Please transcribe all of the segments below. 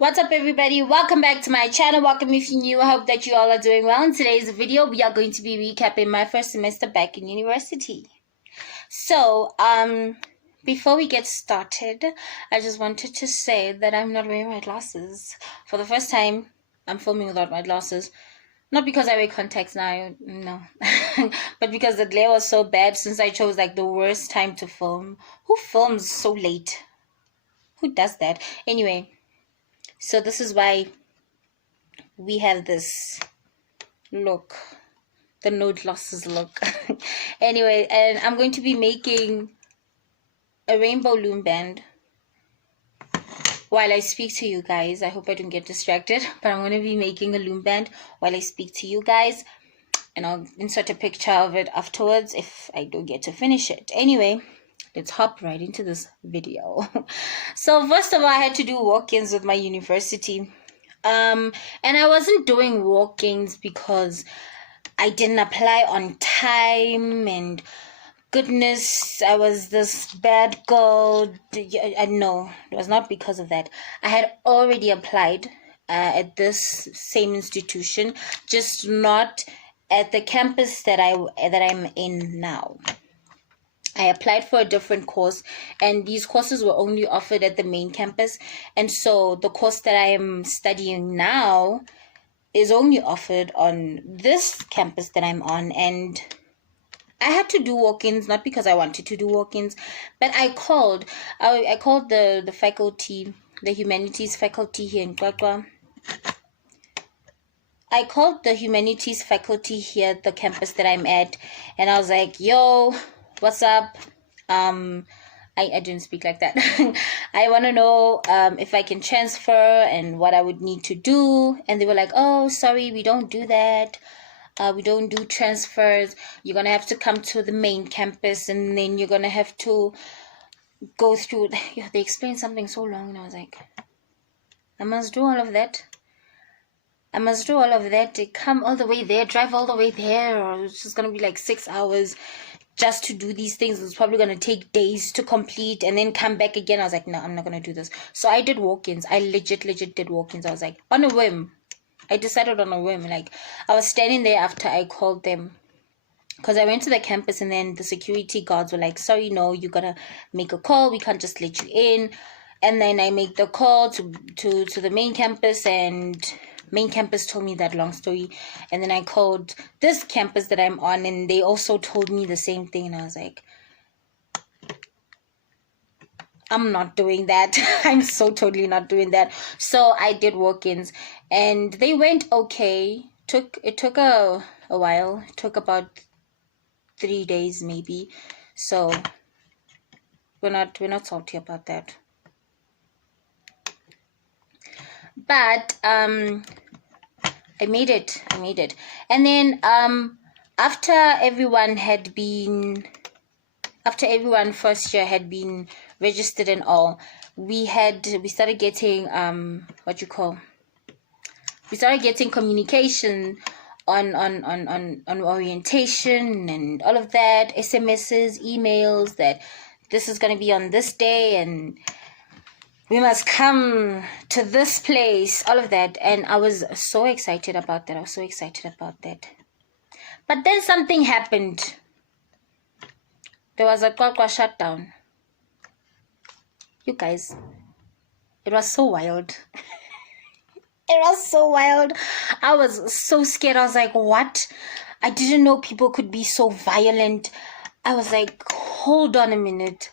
What's up, everybody? Welcome back to my channel. Welcome if you're new. I hope that you all are doing well. In today's video, we are going to be recapping my first semester back in university. So, before we get started, I just wanted to say that I'm not wearing my glasses. For the first time, I'm filming without my glasses. Not because I wear contacts now, no. But because the glare was so bad since I chose like the worst time to film. Who films so late? Who does that? Anyway. So this is why we have this look, the no glasses look. Anyway, and I'm going to be making a rainbow loom band while I speak to you guys. I hope I don't get distracted, but I'm going to be making a loom band while I speak to you guys, and I'll insert a picture of it afterwards if I don't get to finish it. Anyway, let's hop right into this video. So first of all, I had to do walk-ins with my university. And I wasn't doing walk-ins because I didn't apply on time, and goodness, I was this bad girl. No, it was not because of that. I had already applied at this same institution, just not at the campus that I'm in now. I applied for a different course, and these courses were only offered at the main campus. And so the course that I am studying now is only offered on this campus that I'm on. And I had to do walk-ins, not because I wanted to do walk-ins, but I called the faculty, the humanities faculty here in Qwaqwa. I called the humanities faculty here at the campus that I'm at, and I was like, yo, what's up? I didn't speak like that. I want to know if I can transfer and what I would need to do. And they were like, oh, sorry, we don't do that. We don't do transfers. You're going to have to come to the main campus, and then you're going to have to go through. They explained something so long, and I was like, I must do all of that. To come all the way there, drive all the way there, or it's just going to be like 6 hours just to do these things. It's probably going to take days to complete and then come back again. I was like, no, I'm not going to do this. So I did walk-ins. I legit did walk-ins. I was like, on a whim. I decided on a whim. Like, I was standing there after I called them, because I went to the campus, and then the security guards were like, sorry, no, you got to make a call. We can't just let you in. And then I made the call to the main campus, and main campus told me that long story. And then I called this campus that I'm on, and they also told me the same thing. And I was like, I'm not doing that. I'm so totally not doing that. So I did walk-ins, and they went okay. It took a while. It took about 3 days maybe. So we're not salty about that. But I made it. And then after everyone first year had been registered and all, we started getting we started getting communication on orientation and all of that, SMSs, emails, that this is going to be on this day and we must come to this place, all of that. And I was so excited about that. But then something happened. There was a Qwaqwa shutdown. You guys, it was so wild. I was so scared. I was like, what? I didn't know people could be so violent. I was like, hold on a minute.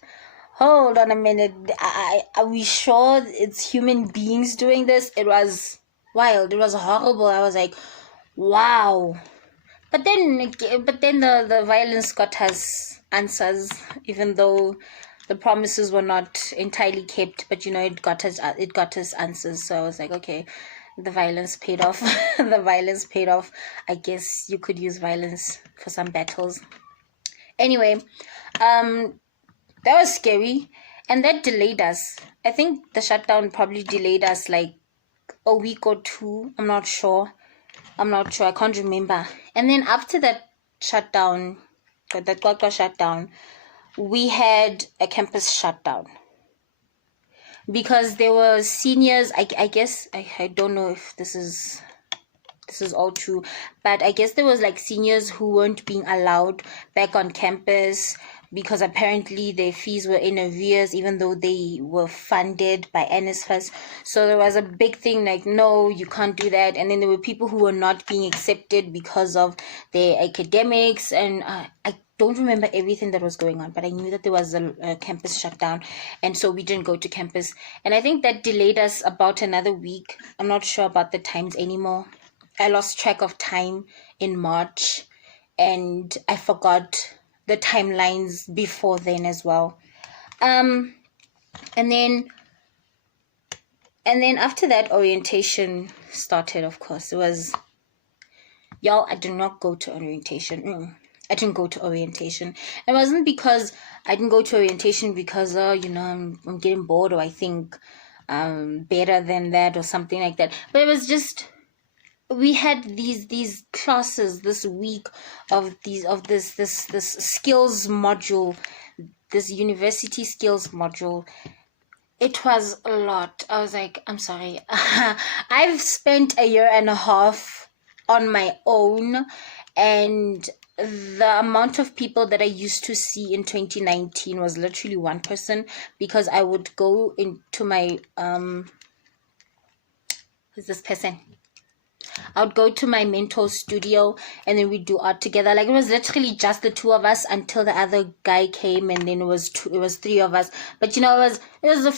Are we sure it's human beings doing this? It was wild. It was horrible. I was like, wow. But then the violence got us answers, even though the promises were not entirely kept. But it got us answers. So I was like, okay, the violence paid off. I guess you could use violence for some battles. Anyway, that was scary, and that delayed us. I think the shutdown probably delayed us like a week or two. I'm not sure. I can't remember. And then after that shutdown, that Qwaqwa shutdown, we had a campus shutdown. because there were seniors. I guess I don't know if this is all true, but I guess there was like seniors who weren't being allowed back on campus because apparently their fees were in arrears even though they were funded by NSFAS. So there was a big thing like, no, you can't do that. And then there were people who were not being accepted because of their academics, and I don't remember everything that was going on, but I knew that there was a campus shutdown, and so we didn't go to campus. And I think that delayed us about another week. I'm not sure about the times anymore. I lost track of time in March, and I forgot the timelines before then as well. And then after that, orientation started. Of course, it was, y'all, I did not go to orientation. I didn't go to orientation. It wasn't because I didn't go to orientation because I'm getting bored, or I think better than that or something like that. But it was just, we had these classes this week of this skills module, this university skills module. It was a lot. I was like, I'm sorry. I've spent a year and a half on my own, and the amount of people that I used to see in 2019 was literally one person, because I would go into my who's this person? I would go to my mentor's studio, and then we'd do art together. Like, it was literally just the two of us until the other guy came, and then it was three of us. But it was a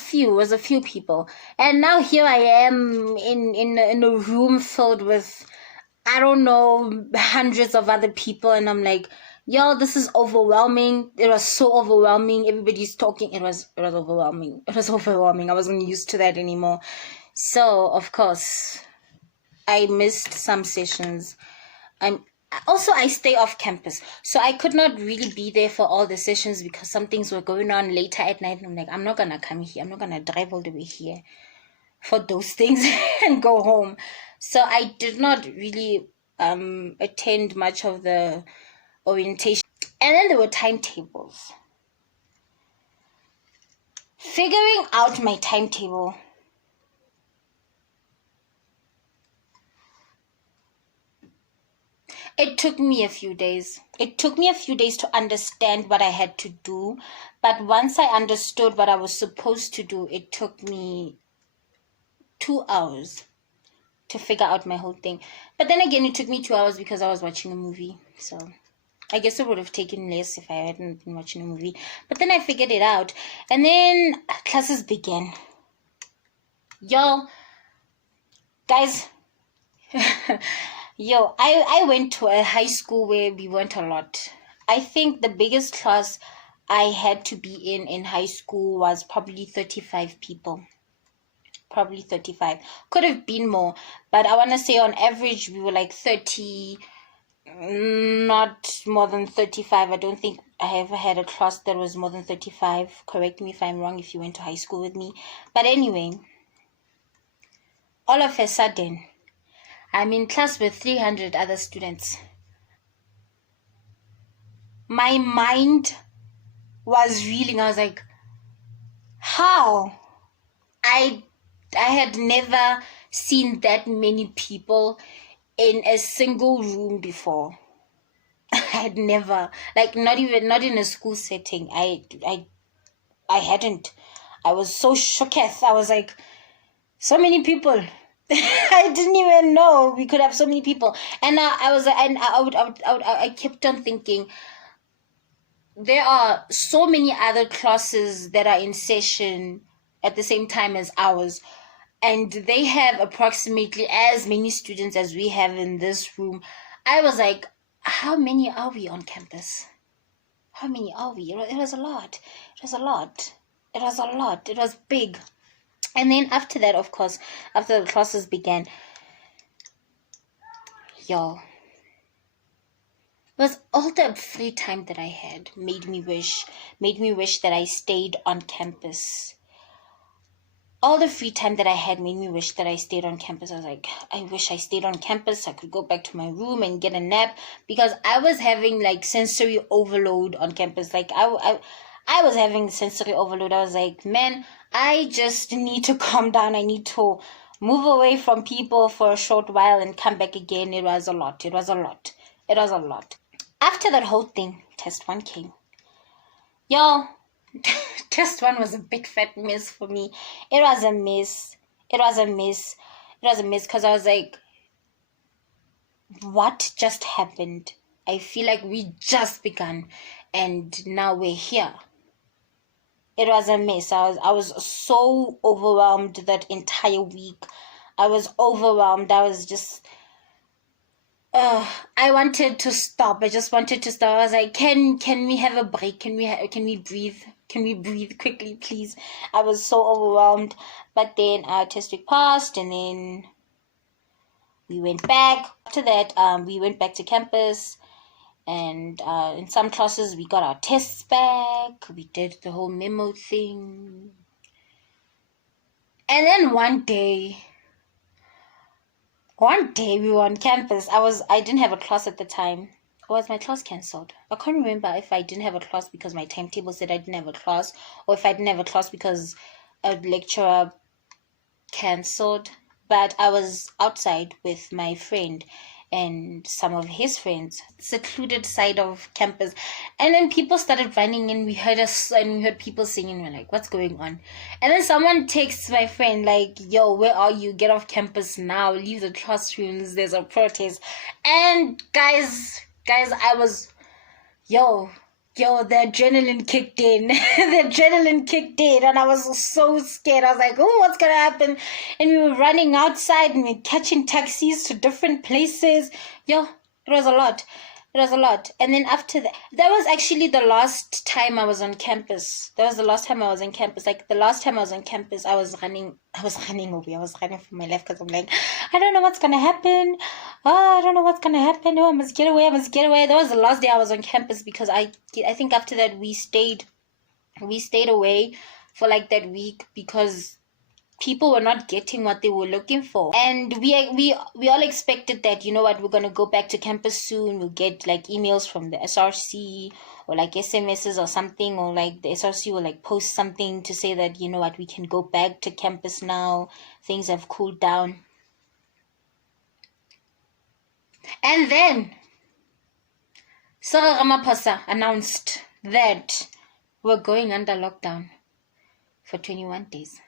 few people. And now here I am in a room filled with, I don't know, hundreds of other people, and I'm like, yo, this is overwhelming. It was so overwhelming. Everybody's talking. It was overwhelming. It was overwhelming. I wasn't used to that anymore. So of course, I missed some sessions. I stay off campus, so I could not really be there for all the sessions because some things were going on later at night, and I'm like, I'm not gonna come here. I'm not gonna drive all the way here for those things and go home. So I did not really attend much of the orientation. And then there were timetables. Figuring out my timetable. It took me a few days. It took me a few days to understand what I had to do. But once I understood what I was supposed to do, it took me 2 hours to figure out my whole thing. But then again, it took me 2 hours because I was watching a movie. So I guess it would have taken less if I hadn't been watching a movie. But then I figured it out. And then classes began. Yo, guys... Yo, I went to a high school where we weren't a lot. I think the biggest class I had to be in high school was probably 35 people. Probably 35. Could have been more, but I want to say on average we were like 30, not more than 35. I don't think I ever had a class that was more than 35. Correct me if I'm wrong if you went to high school with me. But anyway, all of a sudden, I'm in class with 300 other students. My mind was reeling. I was like, how? I had never seen that many people in a single room before. I had never, like, not in a school setting. I hadn't. I was so shocked. I was like, so many people. I didn't even know we could have so many people. And I kept on thinking, there are so many other classes that are in session at the same time as ours, and they have approximately as many students as we have in this room. I was like, how many are we on campus? How many are we? It was a lot. It was big. And then after that, of course, after the classes began, y'all, it was all the free time that I had made me wish that I stayed on campus. All the free time that I had made me wish that I stayed on campus. I was like, I wish I stayed on campus. I could go back to my room and get a nap, because I was having like sensory overload on campus. Like I was having sensory overload. I was like, man, I just need to calm down. I need to move away from people for a short while and come back again. It was a lot. It was a lot. It was a lot. After that whole thing, test one came. Yo, test one was a big fat mess for me. It was a mess. It was a mess. It was a mess because I was like, what just happened? I feel like we just begun and now we're here. It was a mess. I was so overwhelmed that entire week. I was overwhelmed. I was just I wanted to stop. I just wanted to stop. I was like, can we have a break? Can we breathe? Can we breathe quickly, please? I was so overwhelmed. But then our test week passed, and then we went back. After that, we went back to campus, and in some classes we got our tests back. We did the whole memo thing, and then one day we were on campus. I didn't have a class at the time. Or was my class cancelled? I can't remember if I didn't have a class because my timetable said I didn't have a class, or if I didn't have a class because a lecturer cancelled. But I was outside with my friend and some of his friends, secluded side of campus, and then people started running and we heard people singing. We're like, what's going on? And then someone texts my friend like, yo, where are you? Get off campus now, leave the classrooms, there's a protest. And guys, I was, yo, the adrenaline kicked in. The adrenaline kicked in, and I was so scared. I was like, oh, what's gonna happen? And we were running outside and we were catching taxis to different places. Yo, it was a lot. It was a lot. And then after that was actually the last time I was on campus. That was the last time I was on campus. Like, the last time I was on campus, I was running away. I was running from my life because I'm like, I don't know what's going to happen. Oh, I don't know what's going to happen. Oh, I must get away. That was the last day I was on campus because I think after that we stayed away for like that week because people were not getting what they were looking for, and we all expected that, you know what, we're gonna go back to campus soon. We'll get like emails from the SRC or like SMSs or something, or like the SRC will like post something to say that, you know what, we can go back to campus now, things have cooled down. And then Cyril Ramaphosa announced that we're going under lockdown for 21 days.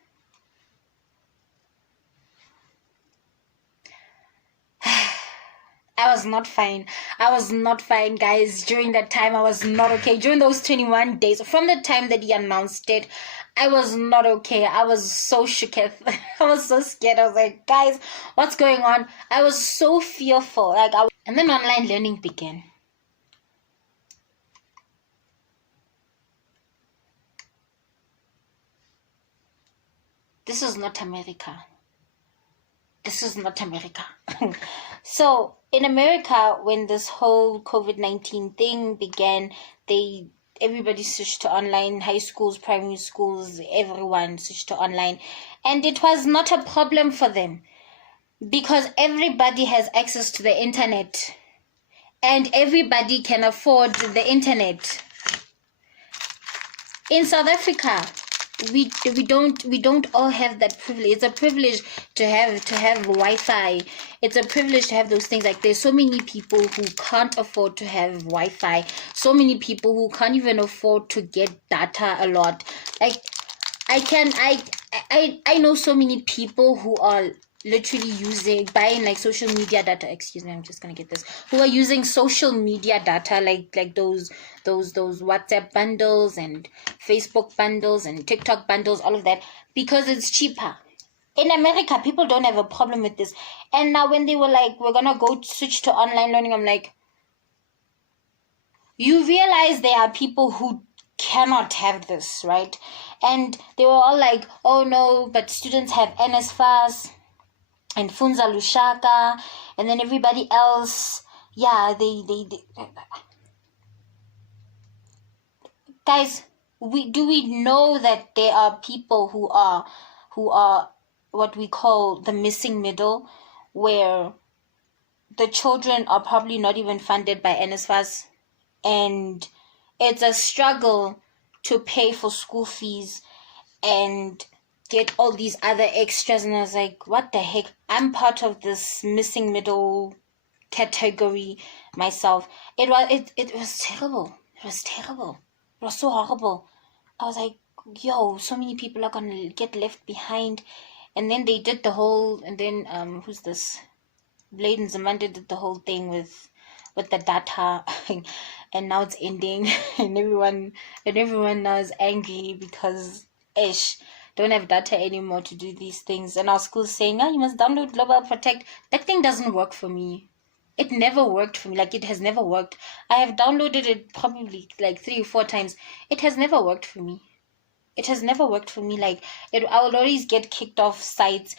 I was not fine. Guys. During that time, I was not okay. During those 21 days, from the time that he announced it, I was not okay. I was so shook. I was so scared. I was like, guys, what's going on? I was so fearful. And then online learning began. This is not America. So in America, when this whole COVID-19 thing began, everybody switched to online. High schools, primary schools, everyone switched to online, and it was not a problem for them because everybody has access to the internet and everybody can afford the internet. In South Africa, we don't all have that privilege. It's a privilege to have Wi-Fi. It's a privilege to have those things. Like, there's so many people who can't afford to have Wi-Fi. So many people who can't even afford to get data a lot. Like, I know so many people who are literally buying like social media data. Excuse me, I'm just gonna get this. Who are using social media data, like those WhatsApp bundles and Facebook bundles and TikTok bundles, all of that, because it's cheaper. In America, people don't have a problem with this. And now when they were like, we're gonna go switch to online learning, I'm like, you realize there are people who cannot have this, right? And they were all like, oh no, but students have NSFAS and Funza Lushaka, and then everybody else, yeah, they guys, we know that there are people who are what we call the missing middle, where the children are probably not even funded by NSFAS, and it's a struggle to pay for school fees and get all these other extras. And I was like, what the heck? I'm part of this missing middle category myself. It was terrible. It was terrible. It was so horrible. I was like, yo, so many people are gonna get left behind. And then they did the whole, and then who's this? Blade and Zamanda did the whole thing with the data, and now it's ending, and everyone now is angry because ish don't have data anymore to do these things, and our school's saying, you must download Global Protect. That thing doesn't work for me. It never worked for me. Like, it has never worked. I have downloaded it probably like 3 or 4 times. It has never worked for me. It has never worked for me. Like, I will always get kicked off sites